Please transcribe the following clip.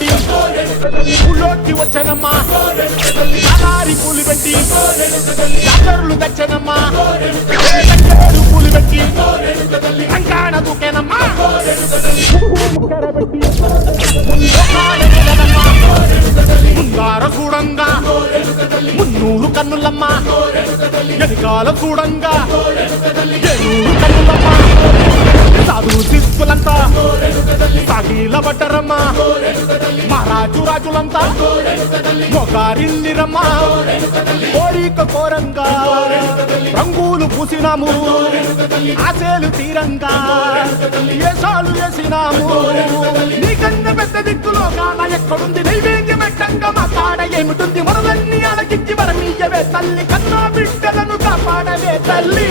పెట్టి ఊళ్ళోకి వచ్చనమ్మా అలారి పూలు పెట్టి జాతరులు తెచ్చనమ్మా పూలు పెట్టి అంకాణ దూకేనమ్మా ముందార చూడంగా మున్నూరు కన్నులమ్మ ఎనకాల చూడంగా ఏనూరు కన్నులమ్మ సాధు శిస్తులంతా సాగిల బట్టరమ్మా మహారాజు రాజులంతా మొగారిల్లిరమ్మా కోరిక కోరంగా రంగులు పూసినాము ఆశలు తీరంగా ఏసాలు వేసినాము నీకన్నా పెద్ద దిక్కులో కాన ఎక్కడుంది నైవేద్యం ఎట్టంగా మా కాడ ఏమిటుంది మనలన్నీ అలకించి వరమీయవే తల్లి కన్నా బిడ్డలను కాపాడవే తల్లి